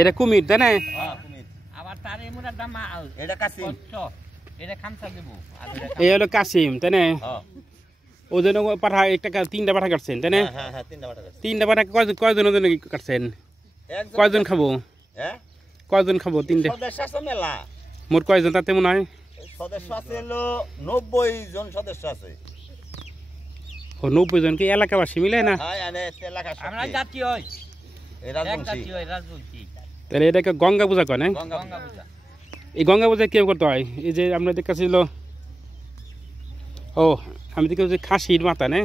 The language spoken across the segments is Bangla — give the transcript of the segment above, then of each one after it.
এটা কুমির তাই না? এই হলো কাসিম তাই না? ওই জন্য পাঠা একটা 3টা পাঠা কাটছেন তাই না? 3টা পাঠা কয়জন কাটছেন? কয়জন খাবো? কয়জন খাবো? 3টা মোট কয়জন তাতে মনে হয়? সদস্য আছে হলো 90 জন সদস্য আছে। ও 90 জন কি এলাকাবাসী মিলে না? আমরা জাতি হই তাহলে এটাকে গঙ্গা পূজা করে না? এই গঙ্গা পূজা কেউ করতে হয়? এই যে আমরা দেখতেছিল, ও আমি দেখি যে খাসির মাথা না,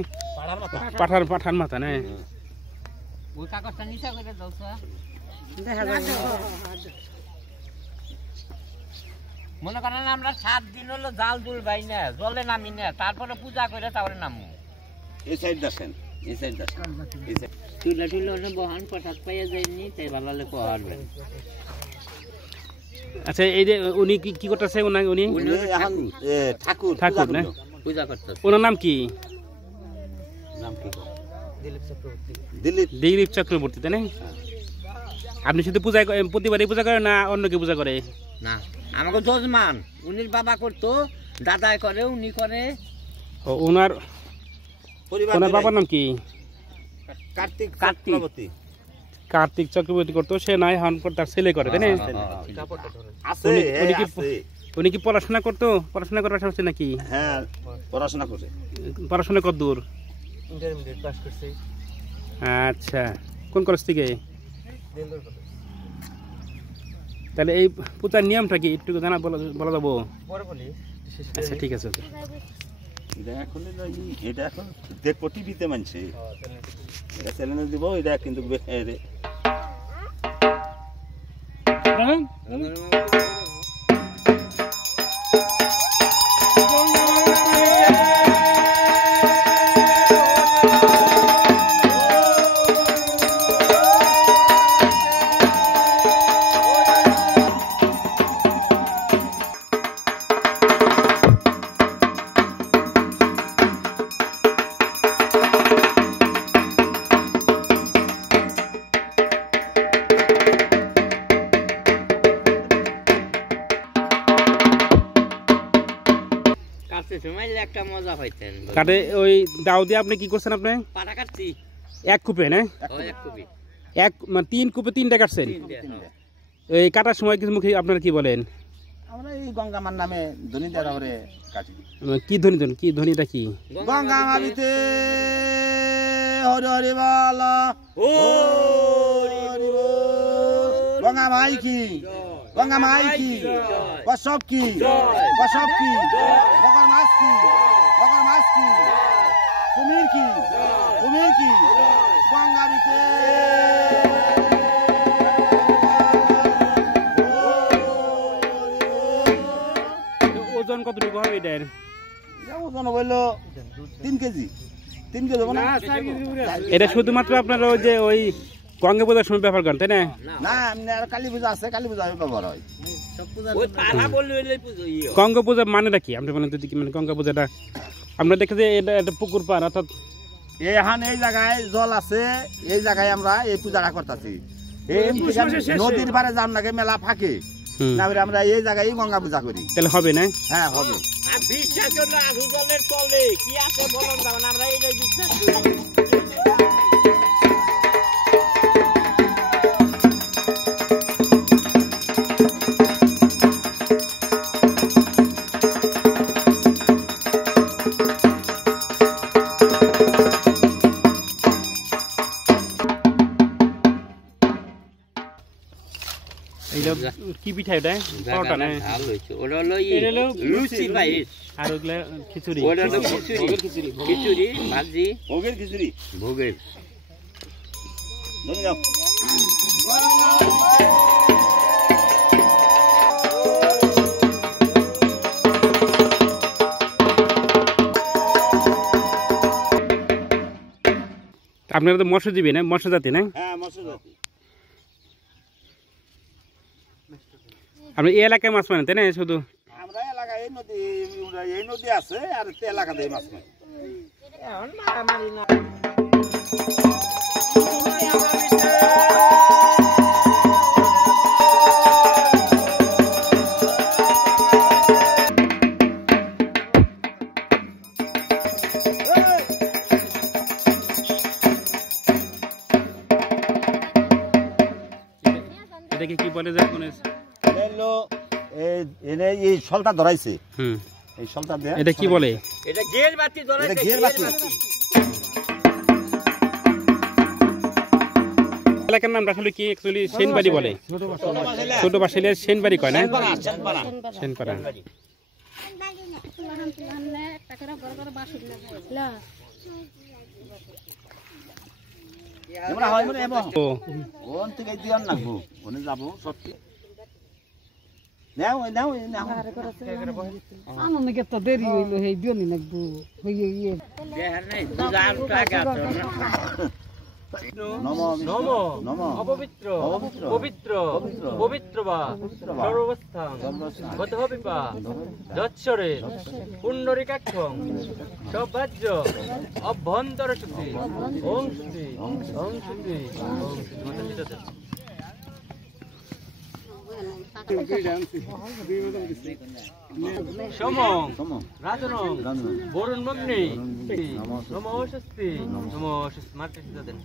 পাঠার মাথা না? মনে করেন আমরা 7 দিন হলো জাল দুল ভাই না, জলে নামি না, তারপরে পূজা করে তারপরে নামবো। এই সাইড দেখেন, এই সাইড দেখেন, এই সাইড চুলা টুলা ওনে বহান প্রসাদ পাইয়া যায়নি, তাই ভালো লাগে পারবেন। আচ্ছা এই যে উনি কি করতেছে? উনি এখন ঠাকুর না পূজা করতে। ওনার নাম কি? নাম কি? দিলীপ চক্রবর্তী তাই না? আপনি শুধু পূজা প্রতিবারই পূজা করেন না অন্য কেউ পূজা করে? না, আমাকে যজমান উনির বাবা করতো, দাদাই করে, উনি করে। ও ওনার বাবার নাম কি? কার্তিক চক্রবর্তী করতো, সে নাই হন তার ছেলে করে তাই না? উনি কি পড়াশোনা করতো? পড়াশোনা করার পাশাপাশি নাকি? হ্যাঁ, পড়াশোনা করছে। পড়াশোনা কত দূর? ইন্টারমিডিয়েট পাস করছে। আচ্ছা, কোন কলেজ থেকে? তাহলে এই পূজার নিয়মটা কি একটু জানা বলা যাবো? আচ্ছা ঠিক আছে। এটা এখন দেখবো টিভিতে মানছে, এটা চ্যানেলে দিব, এটা কিন্তু একটা মজা পাইতেন। কাটে ওই দাও দিয়ে আপনি কি করছেন? আপনি পাটা কাটছি এক কুপে না? এক মানে 3 কুপে 3টা কাটছেন। এই কাটার সময় কিছু মুখে আপনারা কি বলেন? আমরা এই গঙ্গামার নামে ধ্বনি দেওয়ার পরে কাটি। কি ধ্বনি? কি ধ্বনিটা কি? গঙ্গা মাবিতে হরি হরি বলা, ও গঙ্গা মাই কি, গঙ্গা মাই কি, বসব কি, বসব কি, বগর মাছ কি, বগর মাছ কি, কুমির কি, কুমির কি, গঙ্গা বিতে ওজন কতটুকু হবে এটার? ওজন হইলো 3 কেজি। 3 কেজি হবে না? এটা শুধুমাত্র আপনারা ওই যে ওই গঙ্গা পূজার সময় ব্যবহার করেন তাই না? না, কালী পূজা আছে, কালী পূজা ব্যবহার হয়। গঙ্গা পূজা মানেটা কি আপনি বলেন তো? মানে গঙ্গা পূজাটা আমরা দেখে যে এটা পুকুর পার, অর্থাৎ এখন এই জায়গায় জল আছে, এই জায়গায় আমরা এই পূজাটা করতেছি। নদীর পারে যান নাকি মেলা ফাঁকে, আমরা এই জায়গায় গঙ্গা পূজা করি। তাহলে হবে না? হ্যাঁ হবে। কি পিঠা এটা? পরোটা না? ওটা হলো লুচি পায়েস, আর ওগুলা খিচুড়ি। ওটা হলো খিচুড়ি, খিচুড়ি ভাজি, ভোগের খিচুড়ি, ভোগের। ধরে যাও। আপনারা তো মৎস্য দিবেন না? মৎস্য জাতি না? হ্যাঁ, মৎস্য জাতি। আপনি এই এলাকায় মাছ মানেন তাই না? শুধু আমরা এলাকায় নদী এই নদী আছে আর এলাকা দিয়ে মাছ নাই এখন মারামারি না এটাকে কি বলে যায় কোন হলো এই শলটা ধরাইছে এই শলটা দেয়া এটা কি বলে এটা গেল বাতি ধরে এটা ঘের বাতি এলাকার নাম আসলে কি অ্যাকচুয়ালি সেনবাড়ি বলে ছোট বাসাইলের সেনবাড়ি কয় না সেনপাড়া আমরা হয় মানে এমন ও ওন থেকে দিয়ান লাগবো ওনে যাব সত্যি নাও নাও নাও আমার নাকি তো দেরি হইলো এই দিওনি নাকবো হইয়ে ইয়ে দেহার নাই 2000 টাকা নমো নমো নমো অপবিত্র অপবিত্র পবিত্র পবিত্র বা সর্বস্থান গতহবিপা যৎসরে পুণ্ডরিকাক্ষং সবাজ্য অভ্যন্তর শুদ্ধি ওং শুদ্ধি ওং শুদ্ধি ওং শুদ্ধি সমং রাজনং বরুণ মগ্নি নমো স্বস্তি নমো স্মার্ট দেন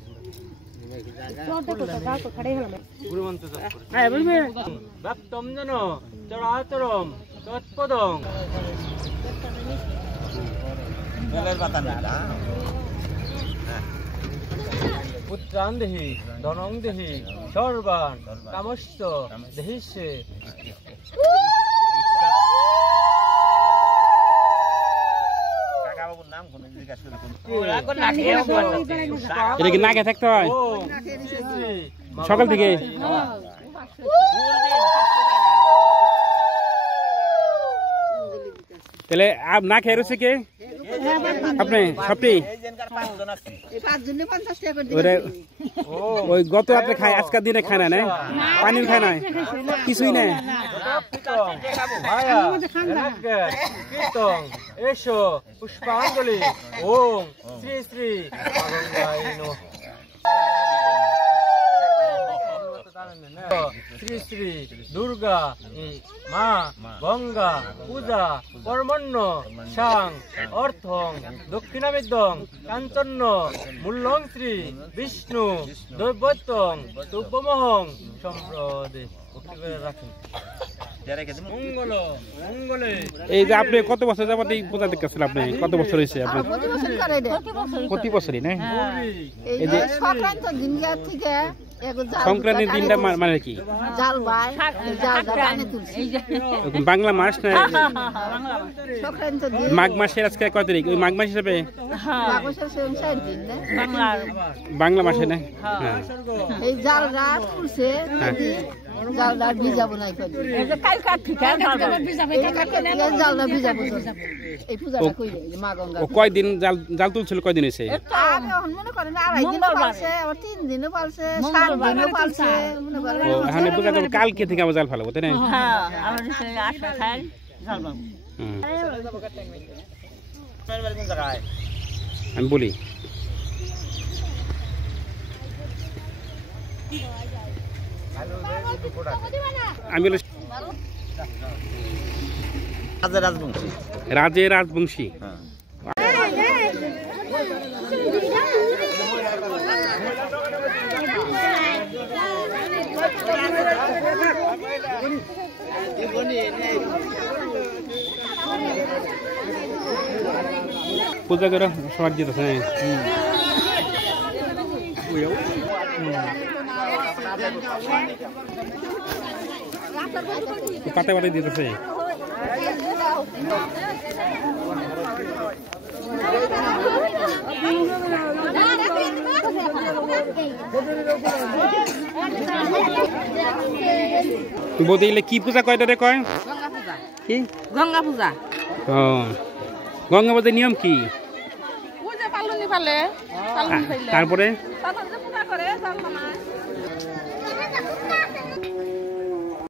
গুরুমন্ত্র ব্যাপ্তম জন চরাচরম তৎপদং মেলের পাতা না পুত্রান দেহি ধনং দেহি সর্বান কামস্য দেহিষ্যে কাকাবাবুর নাম কোন জিজ্ঞাসা এটা কি নাকে থাকতে হয় সকাল থেকে তাহলে না খেয়ে রয়েছে কে আপনি সবটি ওই গত রাত্রে খায় আজকের দিনে খায় না পানি খায় না কিছুই নাই কীর্তন এসো পুষ্পাঞ্জলি ওম শ্রী শ্রী শ্রী শ্রী দুর্গা মা গঙ্গা পূজা কর্মণ্য সাং অর্থং দক্ষিণামিদ্যং কাঞ্চন্য মূল্যং শ্রী বিষ্ণু দৈবত্যং তুব্যমহং সম্প্রদে রাখুন মঙ্গল মঙ্গলে এই যে আপনি কত বছর যাবত এই পূজা দেখতেছেন আপনি কত বছর হয়েছে আপনার প্রতি বছরই না এই যে সংক্রান্তির দিনটা মানে কি বাংলা মাস না মাঘ মাসের আজকে কয় তারিখ ওই মাঘ মাস হিসাবে বাংলা মাসে না এই জাল গাছ তুলছে জালটা ভিজাবো নাই জালটা ভিজাবো এই পূজাটা কইলে মা গঙ্গা কয়দিন জাল তুলছিল কয়দিন হয়েছে মনে করেন 2.5 দিনও পালছে আবার 3 দিনও পালছে 7 দিনও পালছে মনে করেন এখন পূজা করবো কালকে থেকে আবার জাল ফেলাবো তাই না আমি বলি আমি রাজবংশী রাজে রাজবংশী পূজা করে সবার যেতেছে পাতে পাতে দিতেছে বদিলে কি পূজা কয় তাতে কয় কি গঙ্গা পূজা ও গঙ্গা পূজার নিয়ম কি পূজা পালনি পালে তারপরে পূজা করে